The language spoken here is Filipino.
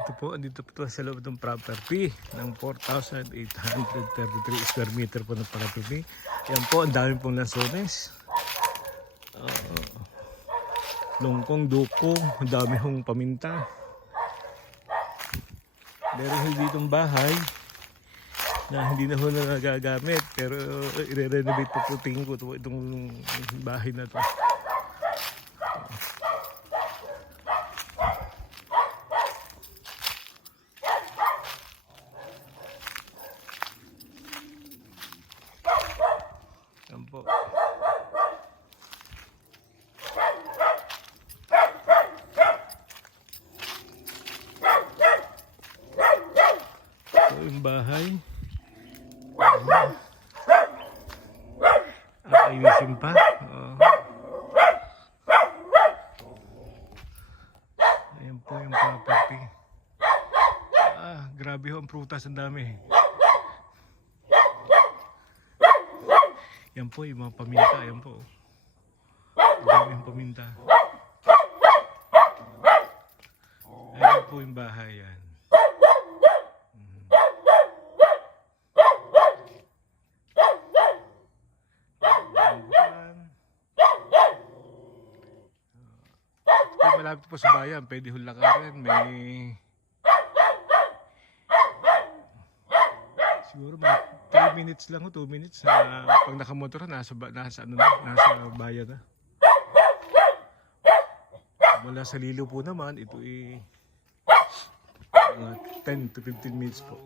Ito po, andito po sa loob ng property ng 4,833 square meter po ng property. Yan po, ang dami pong lansones. Lungkong, dukong, ang dami hong paminta. Meron hindi itong bahay na hindi na ho na nagagamit, pero i-renovate po tingin ko itong bahay na to. Yan po. Ito yung bahay. Ayusin pa. Ayan po yung property. Grabe ho ang prutas, ang dami. Yan po yung mga paminta. Yan po. Ang dami yung paminta. Ayan po yung bahay yan. Malapit po sa bayan, pwede hulakarin, may siguro mga 3 minutes lang o 2 minutes na pag nakamotor nasa bayan na. Mula sa Lilo po naman, ito ay 10 to 15 minutes po.